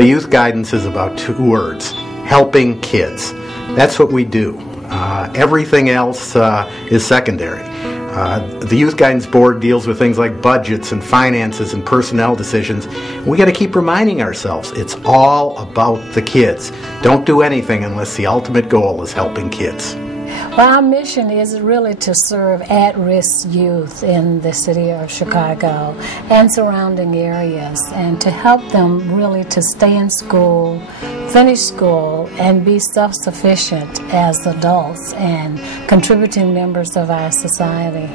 The youth guidance is about two words: helping kids. That's what we do. Everything else is secondary. The Youth Guidance Board deals with things like budgets and finances and personnel decisions. We got to keep reminding ourselves it's all about the kids. Don't do anything unless the ultimate goal is helping kids. Well, our mission is really to serve at-risk youth in the city of Chicago and surrounding areas, and to help them really to stay in school, finish school, and be self-sufficient as adults and contributing members of our society.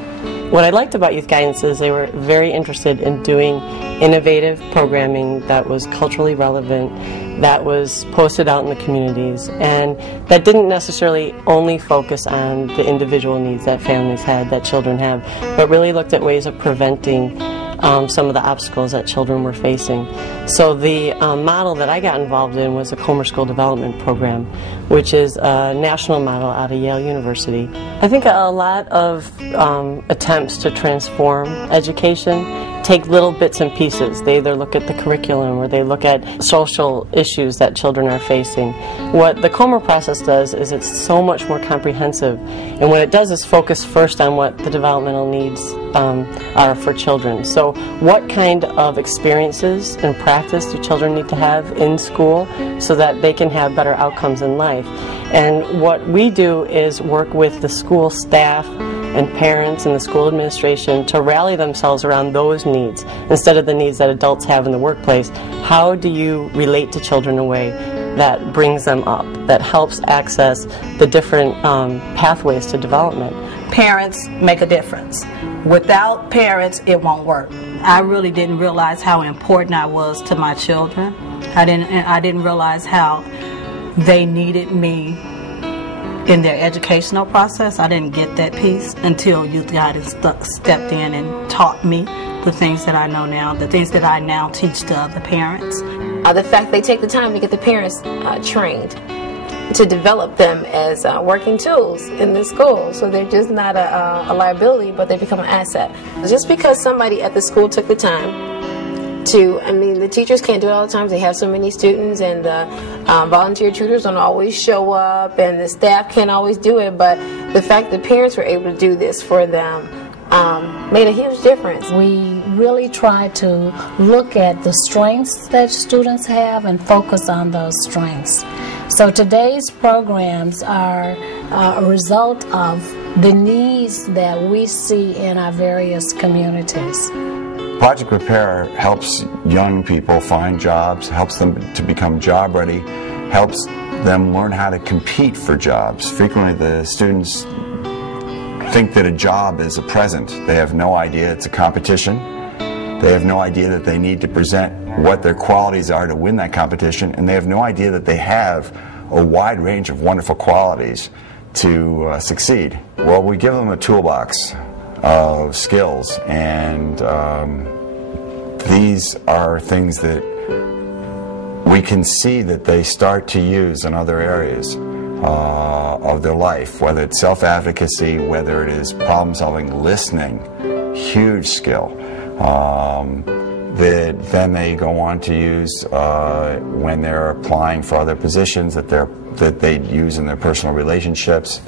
What I liked about Youth Guidance is they were very interested in doing innovative programming that was culturally relevant, that was posted out in the communities, and that didn't necessarily only focus on the individual needs that families had, that children have, but really looked at ways of preventing some of the obstacles that children were facing. So the model that I got involved in was the Comer School Development Program, which is a national model out of Yale University. I think a lot of attempts to transform education take little bits and pieces. They either look at the curriculum or they look at social issues that children are facing. What the Comer process does is it's so much more comprehensive, and what it does is focus first on what the developmental needs are for children. So what kind of experiences and practice do children need to have in school so that they can have better outcomes in life? And what we do is work with the school staff and parents and the school administration to rally themselves around those needs instead of the needs that adults have in the workplace. How do you relate to children in a way that brings them up, that helps access the different pathways to development? Parents make a difference. Without parents, it won't work. I really didn't realize how important I was to my children. I didn't realize how they needed me in their educational process. I didn't get that piece until Youth Guidance stepped in and taught me the things that I know now, the things that I now teach to other parents. The fact they take the time to get the parents trained, to develop them as working tools in the school, so they're just not a liability, but they become an asset. Just because somebody at the school took the time to, the teachers can't do it all the time. They have so many students, and the volunteer tutors don't always show up, and the staff can't always do it, but the fact that parents were able to do this for them made a huge difference. We really try to look at the strengths that students have and focus on those strengths. So today's programs are a result of the needs that we see in our various communities. Project Prepare helps young people find jobs, helps them to become job ready, helps them learn how to compete for jobs. Frequently the students think that a job is a present. They have no idea it's a competition. They have no idea that they need to present what their qualities are to win that competition, and they have no idea that they have a wide range of wonderful qualities to succeed. Well, we give them a toolbox of skills, and these are things that we can see that they start to use in other areas of their life, whether it's self-advocacy, whether it is problem-solving, listening, huge skill, that then they go on to use when they're applying for other positions that they use in their personal relationships.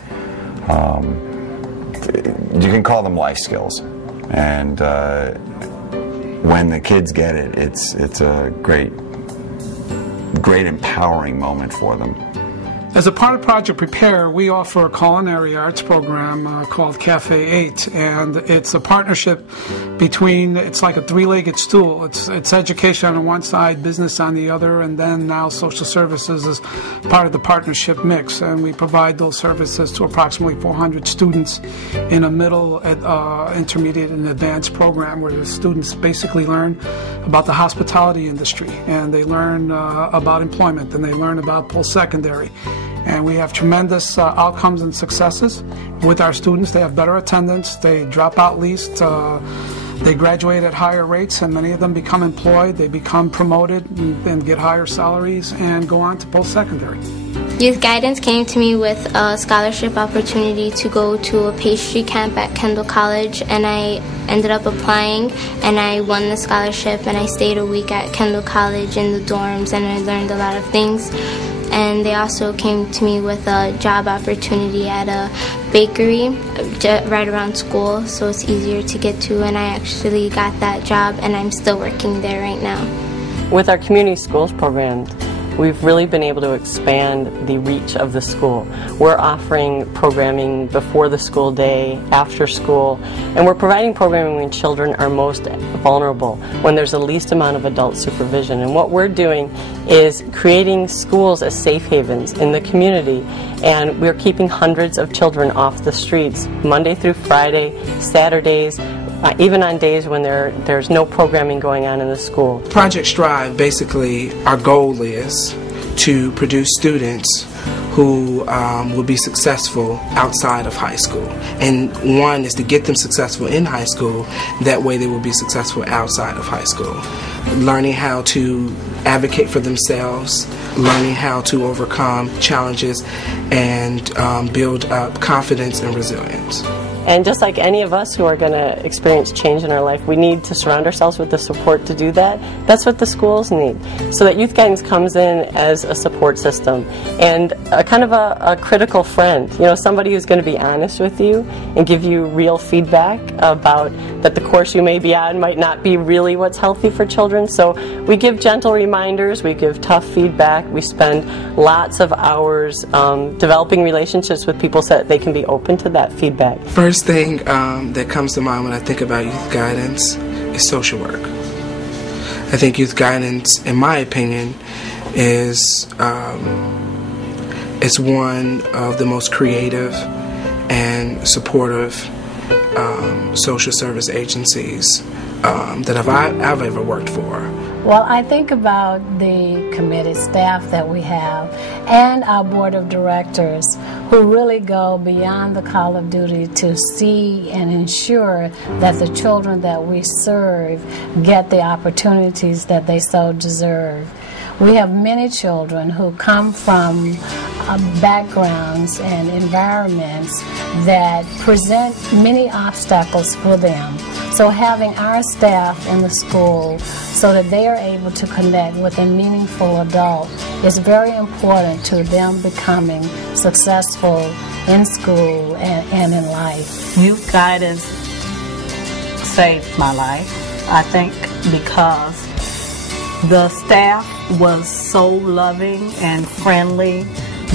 You can call them life skills, and when the kids get it, it's a great empowering moment for them. As a part of Project Prepare, we offer a culinary arts program called Cafe 8, and it's a partnership between, it's like a three-legged stool. It's education on one side, business on the other, and then now social services is part of the partnership mix. And we provide those services to approximately 400 students in a middle, intermediate, and advanced program where the students basically learn about the hospitality industry, and they learn about employment, and they learn about post-secondary. And we have tremendous outcomes and successes with our students. They have better attendance, they drop out least, They graduate at higher rates, and many of them become employed. They become promoted and get higher salaries and go on to post-secondary. Youth Guidance came to me with a scholarship opportunity to go to a pastry camp at Kendall College, and I ended up applying, and I won the scholarship, and I stayed a week at Kendall College in the dorms, and I learned a lot of things. And they also came to me with a job opportunity at a bakery right around school, so it's easier to get to, and I actually got that job, and I'm still working there right now. With our community schools program, we've really been able to expand the reach of the school. We're offering programming before the school day, after school, and we're providing programming when children are most vulnerable, when there's the least amount of adult supervision. And what we're doing is creating schools as safe havens in the community, and we're keeping hundreds of children off the streets Monday through Friday, Saturdays, even on days when there's no programming going on in the school. Project Strive, basically, our goal is to produce students who will be successful outside of high school. And one is to get them successful in high school, that way they will be successful outside of high school. Learning how to advocate for themselves, learning how to overcome challenges, and build up confidence and resilience. And just like any of us who are going to experience change in our life, we need to surround ourselves with the support to do that. That's what the schools need. So that Youth Guidance comes in as a support system and a kind of a critical friend. You know, somebody who's going to be honest with you and give you real feedback about that the course you may be on might not be really what's healthy for children. So we give gentle reminders, we give tough feedback, we spend lots of hours developing relationships with people so that they can be open to that feedback. First thing that comes to mind when I think about youth guidance is social work. I think youth guidance, in my opinion, is one of the most creative and supportive social service agencies that I've ever worked for. Well, I think about the committed staff that we have and our board of directors who really go beyond the call of duty to see and ensure that the children that we serve get the opportunities that they so deserve. We have many children who come from backgrounds and environments that present many obstacles for them. So having our staff in the school so that they are able to connect with a meaningful adult is very important to them becoming successful in school and in life. Youth Guidance saved my life, I think, because the staff was so loving and friendly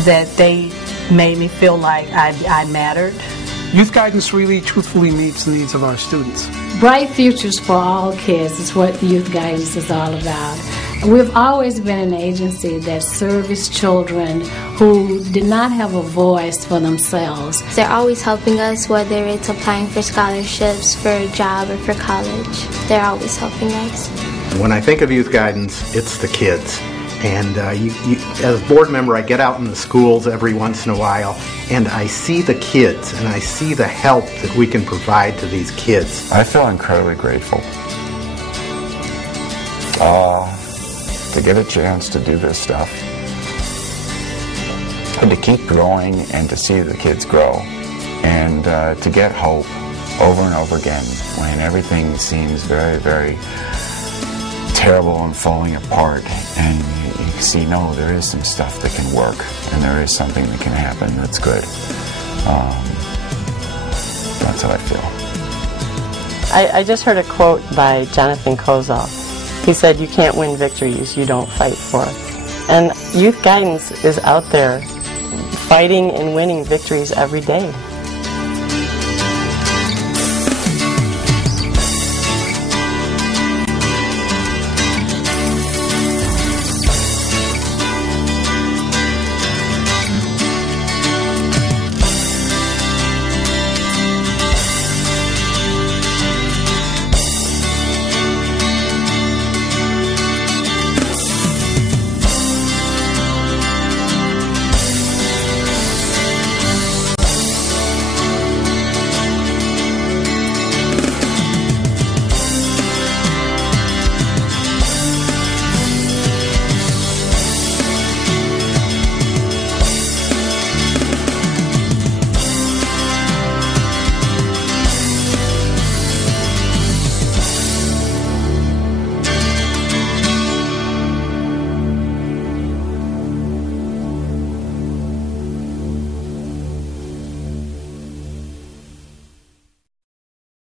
that they made me feel like I mattered. Youth Guidance really truthfully meets the needs of our students. Bright futures for all kids is what Youth Guidance is all about. We've always been an agency that serves children who did not have a voice for themselves. They're always helping us, whether it's applying for scholarships, for a job, or for college. They're always helping us. When I think of Youth Guidance, it's the kids. And as a board member, I get out in the schools every once in a while, and I see the kids, and I see the help that we can provide to these kids. I feel incredibly grateful to get a chance to do this stuff, and to keep growing and to see the kids grow, and to get hope over and over again when everything seems very, very terrible and falling apart, and you see, no, there is some stuff that can work, and there is something that can happen that's good. That's how I feel. I just heard a quote by Jonathan Kozol. He said, "You can't win victories you don't fight for." And Youth Guidance is out there fighting and winning victories every day.